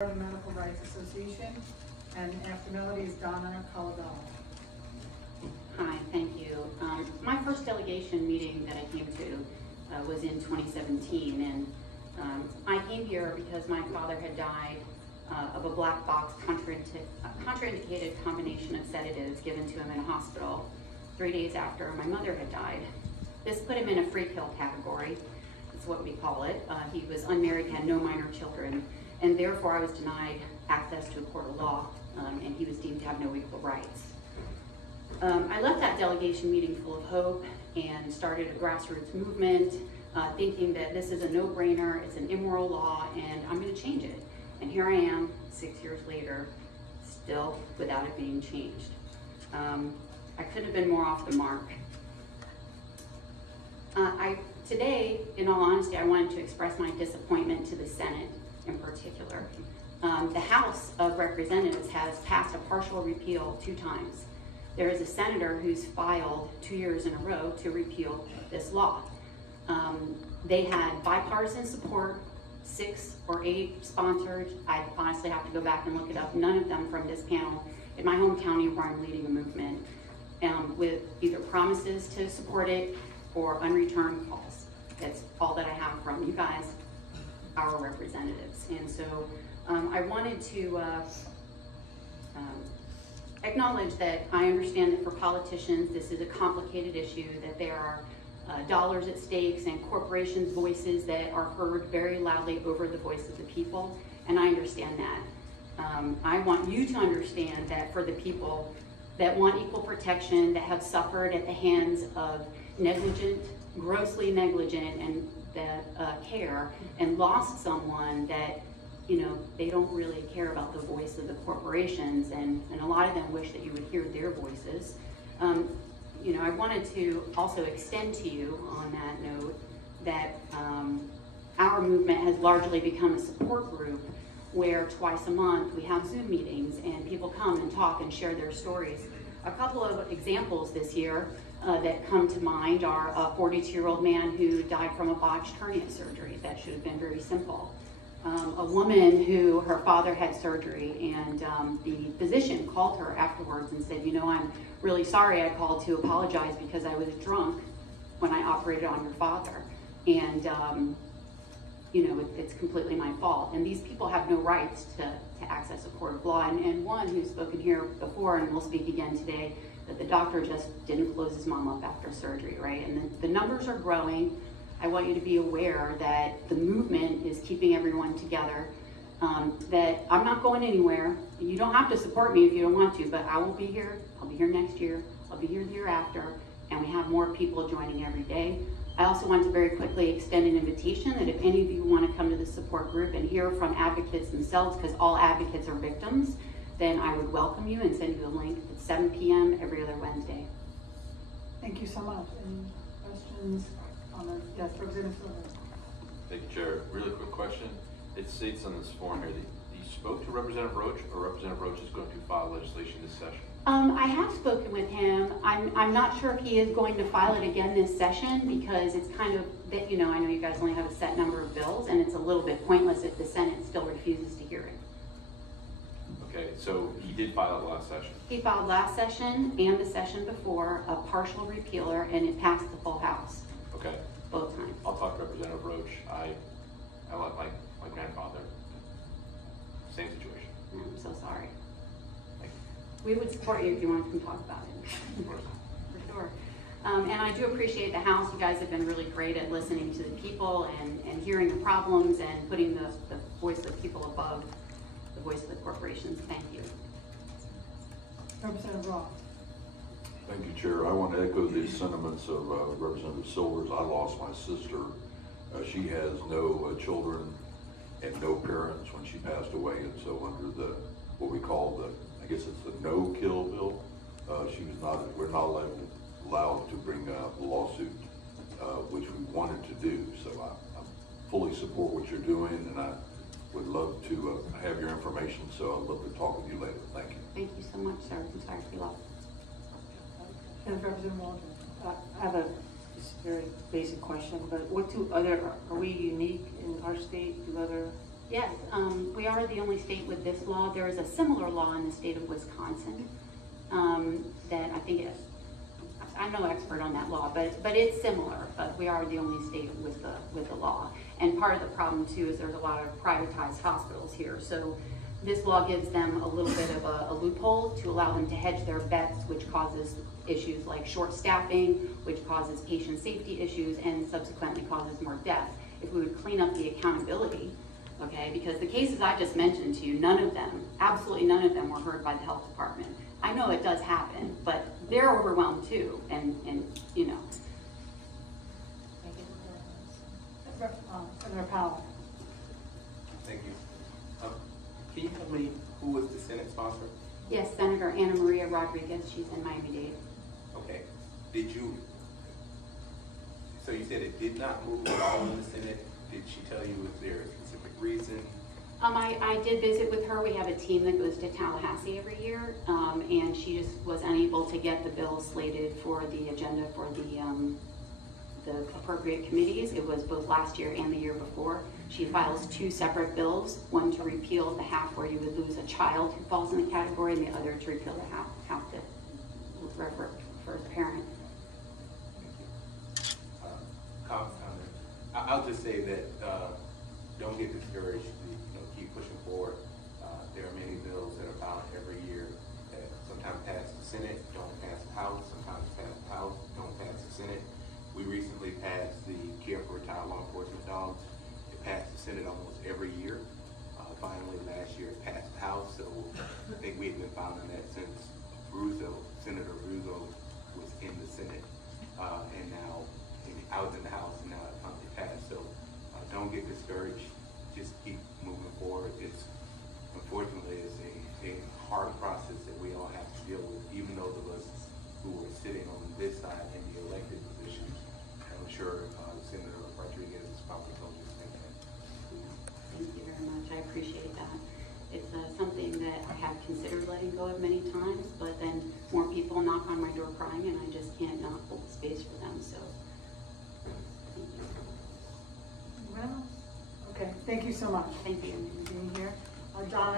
The Medical Rights Association, and after Melody is Donna Colabella. Hi, thank you. My first delegation meeting that I came to was in 2017, and I came here because my father had died of a black box contraindicated combination of sedatives given to him in a hospital 3 days after my mother had died. This put him in a free kill category. That's what we call it. He was unmarried, had no minor children, and therefore I was denied access to a court of law, and he was deemed to have no equal rights. I left that delegation meeting full of hope and started a grassroots movement, thinking that this is a no-brainer, it's an immoral law, and I'm going to change it. And here I am, 6 years later, still without it being changed. I couldn't have been more off the mark. Today, in all honesty, I wanted to express my disappointment to the Senate in particular. The House of Representatives has passed a partial repeal 2 times. There is a senator who's filed 2 years in a row to repeal this law. They had bipartisan support, 6 or 8 sponsors. I honestly have to go back and look it up. None of them from this panel in my home county where I'm leading a movement, with either promises to support it or unreturned calls. That's all that I have from you guys, our representatives. And so I wanted to acknowledge that I understand that for politicians this is a complicated issue, that there are dollars at stakes and corporations' voices that are heard very loudly over the voice of the people, and I understand that. I want you to understand that for the people that want equal protection, that have suffered at the hands of negligent, grossly negligent and care, and lost someone, that they don't really care about the voice of the corporations, and a lot of them wish that you would hear their voices. I wanted to also extend to you on that note that our movement has largely become a support group where twice a month we have Zoom meetings and people come and talk and share their stories. A couple of examples this year that come to mind are a 42-year-old man who died from a botched hernia surgery that should have been very simple. A woman who her father had surgery, and the physician called her afterwards and said, I'm really sorry, I called to apologize because I was drunk when I operated on your father, and it's completely my fault. And these people have no rights to access a court of law. And one who's spoken here before and will speak again today, that the doctor just didn't close his mom up after surgery, right? And the numbers are growing. I want you to be aware that the movement is keeping everyone together, that I'm not going anywhere. You don't have to support me if you don't want to, but I will be here. I'll be here next year. I'll be here the year after, and we have more people joining every day. I also want to very quickly extend an invitation that if any of you want to come to the support group and hear from advocates themselves, because all advocates are victims, then I would welcome you and send you the link. It's 7 p.m. every other Wednesday. Thank you so much. Any questions? Yes, Representative Silver. Thank you, Chair. Really quick question. It states on this form here that you spoke to Representative Roach, or Representative Roach is going to file legislation this session? I have spoken with him. I'm not sure if he is going to file it again this session, because it's kind of that, I know you guys only have a set number of bills, and it's a little bit pointless if the Senate still refuses to hear it. Okay, so he did file it last session? He filed last session and the session before a partial repealer, and it passed the full House. Okay. Both times. I'll talk to Representative Roach. I like my grandfather. Same situation. I'm so sorry. Thank you. We would support you if you want to come talk about it. Of course. For sure. And I do appreciate the House. You guys have been really great at listening to the people and hearing the problems and putting the voice of the people above the voice of the corporations. Thank you. Representative Roth. Thank you, Chair. I want to echo the sentiments of Representative Silvers. I lost my sister. She has no children and no parents when she passed away, and so under what we call I guess it's the no-kill bill, we're not allowed to bring a lawsuit, which we wanted to do. So I fully support what you're doing, and I would love to have your information, so I'd love to talk with you later. Thank you. Thank you so much, sir. I'm sorry to be lost. Representative Walton. I have a very basic question, but are we unique in our state to other Yes, we are the only state with this law. There is a similar law in the state of Wisconsin that I think I'm no expert on that law, but it's similar. But we are the only state with the law. And part of the problem too is there's a lot of privatized hospitals here. So this law gives them a little bit of a loophole to allow them to hedge their bets, which causes issues like short staffing, which causes patient safety issues, and subsequently causes more deaths. If we would clean up the accountability, okay, because the cases I just mentioned to you, none of them, absolutely none of them were heard by the health department. I know it does happen, but they're overwhelmed too, and you know. Senator Powell. Thank you. Can you tell me who was the Senate sponsor? Yes, Senator Ana Maria Rodriguez, she's in Miami-Dade. Okay. So you said it did not move at all in the Senate. Did she tell you, is there a specific reason? I did visit with her. We have a team that goes to Tallahassee every year, and she just was unable to get the bill slated for the agenda for the appropriate committees. It was both last year and the year before. She files two separate bills, one to repeal the half where you would lose a child who falls in the category, and the other to repeal the half that refer for a parent. I'll just say that don't get discouraged. Keep pushing forward. There are many bills that are filed every year that sometimes pass the Senate, don't pass the House, sometimes pass the House, don't pass the Senate. We recently passed the Care for Retired Law Enforcement Dogs. It passed the Senate almost every year. Finally, last year it passed the House, so I think we had been filing that since Senator Russo was in the Senate, and now I was in the House, and now it finally passed. So don't get discouraged. Just keep moving forward. Unfortunately, it's a hard process that we all have to deal with, even those of us who are sitting on this side in the elected positions. I'm sure Senator Rodriguez has probably told you the same thing. Thank you very much. I appreciate that. It's something that I have considered letting go of many times, but then more people knock on my door crying, and I just can't not hold the space for them. So, thank you. Well, okay. Thank you so much. Thank you. For being here. Donna.